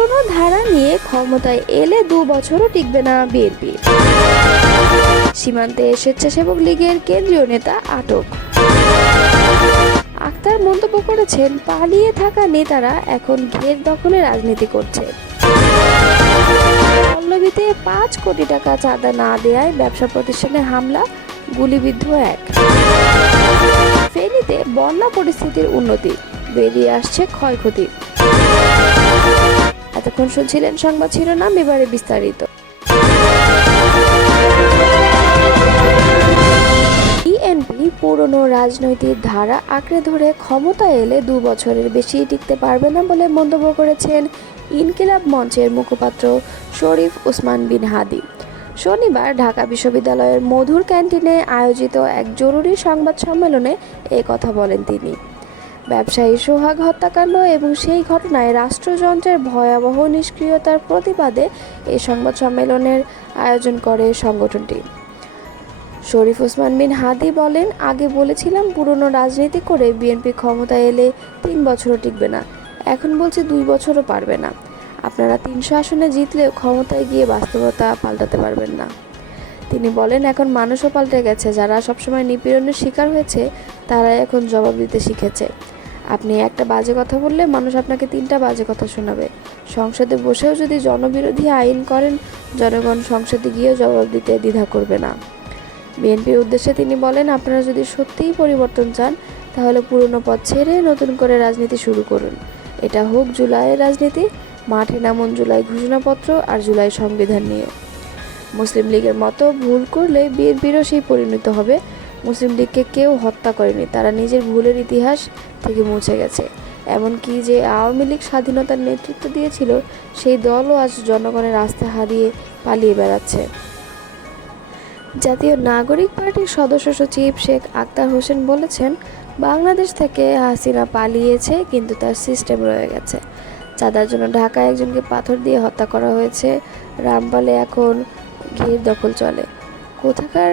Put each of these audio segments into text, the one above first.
পুরনো ধারা নিয়ে ক্ষমতায় এলে দু বছরও টিকবে না বিএনপি। সীমান্তে স্বেচ্ছাসেবক লীগের কেন্দ্রীয় নেতা আটক। আক্তার মন্তব্য করেছেন, পালিয়ে থাকা নেতারা এখন ঘের দখলে রাজনীতি করছে। পল্লবীতে পাঁচ কোটি টাকা চাঁদা না দেয়ায় ব্যবসা প্রতিষ্ঠানে হামলা, গুলিবিদ্ধ এক। ফেনীতে বন্যা পরিস্থিতির উন্নতি, বেরিয়ে আসছে ক্ষয়ক্ষতি। এতক্ষণ শুনছিলেন সংবাদ শিরোনাম, এবারে বিস্তারিত। বিএনপি পুরনো রাজনৈতিক ধারা আঁকড়ে ধরে ক্ষমতা এলে দু বছরের বেশি টিকতে পারবে না বলে মন্তব্য করেছেন ইনকিলাব মঞ্চের মুখপাত্র শরীফ উসমান বিন হাদি। শনিবার ঢাকা বিশ্ববিদ্যালয়ের মধুর ক্যান্টিনে আয়োজিত এক জরুরি সংবাদ সম্মেলনে এই কথা বলেন তিনি। ব্যবসায়ী সোহাগ হত্যাকাণ্ড এবং সেই ঘটনায় রাষ্ট্রযন্ত্রের ভয়াবহ নিষ্ক্রিয়তার প্রতিবাদে এই সংবাদ সম্মেলনের আয়োজন করে সংগঠনটি। শরীফ ওসমান বিন হাদি বলেন, আগে বলেছিলাম পুরনো রাজনীতি করে বিএনপি ক্ষমতায় এলে তিন বছরও টিকবে না। এখন বলছে দুই বছরও পারবে না। আপনারা তিনশো আসনে জিতলেও ক্ষমতায় গিয়ে বাস্তবতা পাল্টাতে পারবেন না। তিনি বলেন, এখন মানুষও পাল্টে গেছে। যারা সবসময় নিপীড়নের শিকার হয়েছে, তারাই এখন জবাব দিতে শিখেছে। আপনি একটা বাজে কথা বললে মানুষ আপনাকে তিনটা বাজে কথা শোনাবে। সংসদে বসেও যদি জনবিরোধী আইন করেন, জনগণ সংসদে গিয়েও জবাব দিতে দ্বিধা করবে না। বিএনপির উদ্দেশ্যে তিনি বলেন, আপনারা যদি সত্যিই পরিবর্তন চান, তাহলে পুরনো পথ ছেড়ে নতুন করে রাজনীতি শুরু করুন। এটা হোক জুলাইয়ের রাজনীতি, মাঠে নামুন জুলাই ঘোষণাপত্র আর জুলাই সংবিধান নিয়ে। মুসলিম লীগের মতো ভুল করলে বিএনপিরও সেই পরিণত হবে। মুসলিম লীগকে কেউ হত্যা করেনি, তারা নিজের ভুলের ইতিহাস থেকে মুছে গেছে। এমনকি যে আওয়ামী লীগ স্বাধীনতার নেতৃত্ব দিয়েছিল, সেই দলও আজ জনগণের আস্থা হারিয়ে পালিয়ে বেড়াচ্ছে। জাতীয় নাগরিক পার্টির সদস্য সচিব শেখ আক্তার হোসেন বলেছেন, বাংলাদেশ থেকে হাসিনা পালিয়েছে, কিন্তু তার সিস্টেম রয়ে গেছে। চাঁদার জন্য ঢাকায় একজনকে পাথর দিয়ে হত্যা করা হয়েছে। রামপালে এখন ঘের দখল চলে। কোথাকার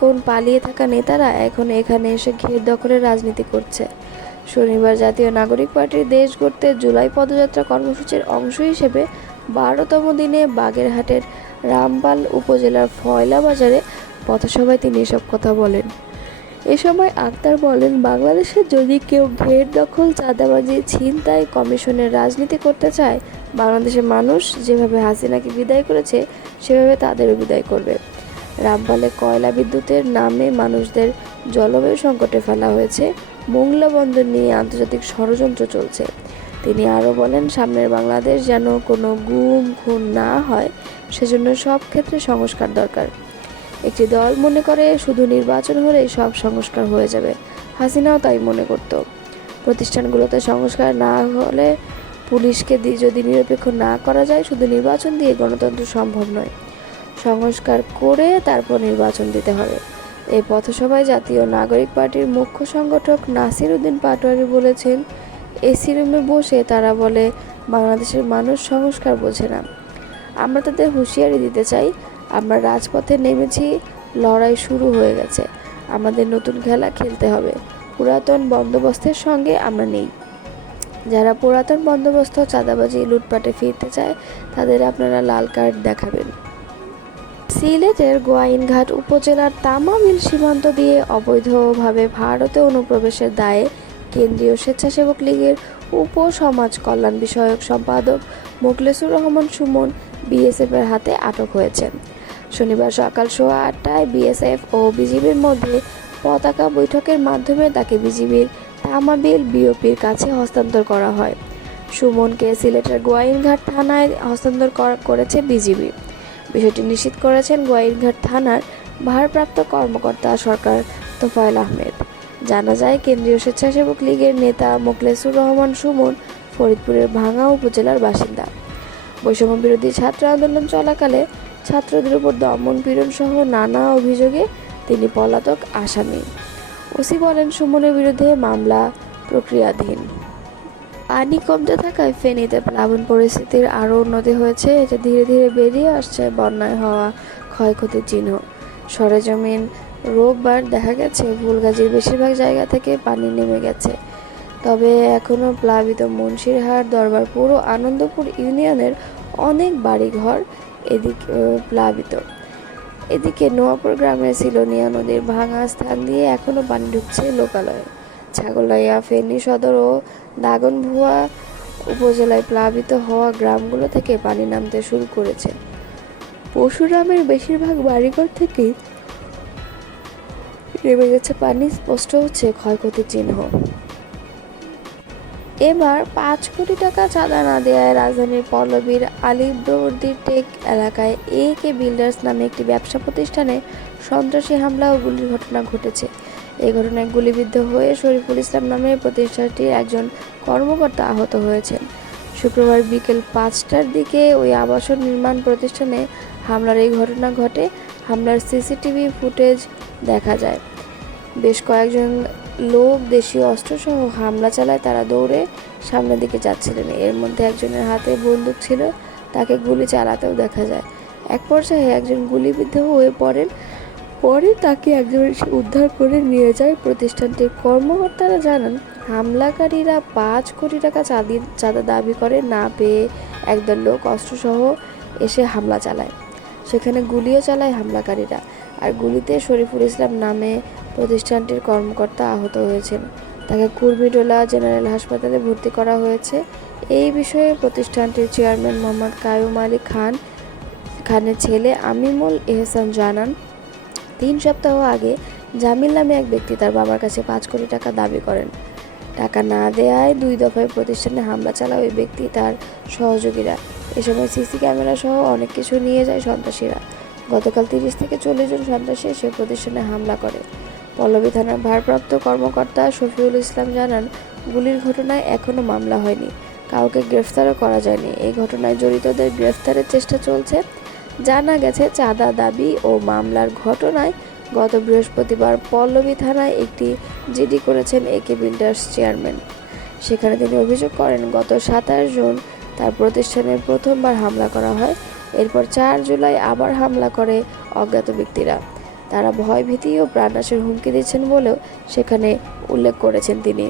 কোন পালিয়ে থাকা নেতারা এখন এখানে এসে ঘের দখলের রাজনীতি করছে? শনিবার জাতীয় নাগরিক পার্টির দেশ গড়তে জুলাই পদযাত্রা কর্মসূচির অংশ হিসেবে বারোতম দিনে বাগেরহাটের রামপাল উপজেলার ফয়লা বাজারে পথসভায় তিনি এসব কথা বলেন। এ সময় আক্তার বলেন, বাংলাদেশে যদি কেউ ঘের দখল, চাঁদাবাজি, ছিনতাই, কমিশনের রাজনীতি করতে চায়, বাংলাদেশের মানুষ যেভাবে হাসিনাকে বিদায় করেছে, সেভাবে তাদেরও বিদায় করবে। রামপালে কয়লা বিদ্যুতের নামে মানুষদের জলবায়ু সংকটে ফেলা হয়েছে, মোংলা বন্দর নিয়ে আন্তর্জাতিক ষড়যন্ত্র চলছে। তিনি আরও বলেন, সামনের বাংলাদেশ যেন কোনো গুম, খুন না হয়, সেজন্য সব ক্ষেত্রে সংস্কার দরকার। একটি দল মনে করে শুধু নির্বাচন হলেই সব সংস্কার হয়ে যাবে। হাসিনাও তাই মনে করত। প্রতিষ্ঠানগুলোতে সংস্কার না হলে পুলিশকে যদি নিরপেক্ষ না করা যায়, শুধু নির্বাচন দিয়ে গণতন্ত্র সম্ভব নয়। সংস্কার করে তারপর নির্বাচন দিতে হবে। এই পথসভায় জাতীয় নাগরিক পার্টির মুখ্য সংগঠক নাসির উদ্দিন পাটোয়ারি বলেছেন, এসি রুমে বসে তারা বলে, বাংলাদেশের মানুষ সংস্কার বোঝে না। আমরা তাদের হুঁশিয়ারি দিতে চাই আমরা রাজপথে নেমেছি, লড়াই শুরু হয়ে গেছে। আমাদের নতুন খেলা খেলতে হবে। পুরাতন বন্দোবস্তের সঙ্গে আমরা নেই। যারা পুরাতন বন্দোবস্ত, চাঁদাবাজি, লুটপাটে ফিরতে চায়, তাদের আপনারা লাল কার্ড দেখাবেন। সিলেটের গোয়াইনঘাট উপজেলার তামামিল সীমান্ত দিয়ে অবৈধভাবে ভারতে অনুপ্রবেশের দায়ে কেন্দ্রীয় স্বেচ্ছাসেবক লীগের উপ সমাজ কল্যাণ বিষয়ক সম্পাদক মোখলেসুর রহমান সুমন বিএসএফের হাতে আটক হয়েছেন। শনিবার সকাল সোয়া আটটায় বিএসএফ ও বিজিবির মধ্যে পতাকা বৈঠকের মাধ্যমে তাকে বিজিবির তামাবিল বিওপির কাছে হস্তান্তর করা হয়। সুমনকে সিলেটের গোয়াইনঘাট থানায় হস্তান্তর করা- করেছে বিজিবি। বিষয়টি নিশ্চিত করেছেন গোয়াইনঘাট থানার ভারপ্রাপ্ত কর্মকর্তা সরকার তোফায়েল আহমেদ। জানা যায়, কেন্দ্রীয় স্বেচ্ছাসেবক লীগের নেতা মোকলেসুর রহমান সুমন ফরিদপুরের ভাঙা উপজেলার বাসিন্দা। বৈষম্য বিরোধী ছাত্র আন্দোলন চলাকালে ছাত্রদের উপর দমন পীড়ন সহ নানা অভিযোগে তিনি পলাতক আসামি। ওসি বলেন, সুমনের বিরুদ্ধে মামলা প্রক্রিয়াধীন। পানি কমতে থাকায় ফেনীতে প্লাবন পরিস্থিতির আরও উন্নতি হয়েছে। এটা ধীরে ধীরে বেরিয়ে আসছে বন্যায় হওয়া ক্ষয়ক্ষতির চিহ্ন। সরেজমিন, রোববার দেখা গেছে, ফুলগাজীর বেশিরভাগ জায়গা থেকে পানি নেমে গেছে। তবে এখনও প্লাবিত মুন্সিরহাট দরবারপুর ও আনন্দপুর ইউনিয়নের অনেক বাড়িঘর এদিক প্লাবিত। এদিকে নোয়াপুর গ্রামে সিলোনিয়া নদীর ভাঙা স্থান দিয়ে এখনও পানি ঢুকছে লোকালয়ে। ছাগলাইয়া, ফেনী সদর ও দাগনভুয়া উপজেলায় প্লাবিত হওয়া গ্রামগুলো থেকে পানি নামতে শুরু করেছে। পরশুরামের বেশিরভাগ বাড়িঘর থেকেই নেমে গেছে পানি। স্পষ্ট হচ্ছে ক্ষয়ক্ষতির চিহ্ন। এবার পাঁচ কোটি টাকা চাঁদা না দেওয়ায় রাজধানীর পল্লবীর আলিবর্দি টেক এলাকায় এ কে বিল্ডার্স নামে একটি ব্যবসা প্রতিষ্ঠানে সন্ত্রাসী হামলা ও গুলির ঘটনা ঘটেছে। এই ঘটনায় গুলিবিদ্ধ হয়ে শরীফুল ইসলাম নামে প্রতিষ্ঠানটির একজন কর্মকর্তা আহত হয়েছেন। শুক্রবার বিকেল পাঁচটার দিকে ওই আবাসন নির্মাণ প্রতিষ্ঠানে হামলার এই ঘটনা ঘটে। হামলার সিসিটিভি ফুটেজ দেখা যায়। বেশ কয়েকজন লোক, দেশীয় অস্ত্রসহ হামলা চালায়, তারা দৌড়ে সামনের দিকে যাচ্ছিলেন। এর মধ্যে একজনের হাতে বন্দুক ছিল, তাকে গুলি চালাতেও দেখা যায়। এক পর্যায়ে একজন গুলিবিদ্ধ হয়ে পড়েন, পরে তাকে একজন উদ্ধার করে নিয়ে যায় প্রতিষ্ঠানটির কর্মকর্তারা জানান, হামলাকারীরা পাঁচ কোটি টাকা চাঁদি, চাঁদা দাবি করে না পেয়ে একদল লোক অস্ত্রসহ এসে হামলা চালায়। সেখানে গুলিও চালায় হামলাকারীরা। আর গুলিতে শরীফুল ইসলাম নামে প্রতিষ্ঠানটির কর্মকর্তা আহত হয়েছেন। তাকে কুর্মিটোলা জেনারেল হাসপাতালে ভর্তি করা হয়েছে। এই বিষয়ে প্রতিষ্ঠানটির চেয়ারম্যান মোহাম্মদ কায়ুম আলী খান, খানের ছেলে আমিমুল এহসান জানান, তিন সপ্তাহ আগে জামিল নামে এক ব্যক্তি তার বাবার কাছে পাঁচ কোটি টাকা দাবি করেন। টাকা না দেয়ায় দুই দফায় প্রতিষ্ঠানে হামলা চালায় ওই ব্যক্তি তার সহযোগীরা। এ সময় সিসি ক্যামেরা সহ অনেক কিছু নিয়ে যায় সন্ত্রাসীরা। গতকাল তিরিশ থেকে চল্লিশ জন সন্ত্রাসী সে প্রতিষ্ঠানে হামলা করে। পল্লবী থানার ভারপ্রাপ্ত কর্মকর্তা শফিউল ইসলাম জানান, গুলির ঘটনায় এখনও মামলা হয়নি। কাউকে গ্রেফতারও করা যায়নি। এই ঘটনায় জড়িতদের গ্রেফতারের চেষ্টা চলছে। জানা গেছে, চাঁদা দাবি ও মামলার ঘটনায় গত বৃহস্পতিবার পল্লবী থানায় একটি জিডি করেছেন একে বিল্ডার্স চেয়ারম্যান। সেখানে তিনি অভিযোগ করেন, গত সাতাশ জুন তার প্রতিষ্ঠানে প্রথমবার হামলা করা হয়। এরপর চার জুলাই আবার হামলা করে অজ্ঞাত ব্যক্তিরা। তারা ভয়ভীতি ও প্রাণনাশের হুমকি দিচ্ছেন বলেও সেখানে উল্লেখ করেছেন তিনি।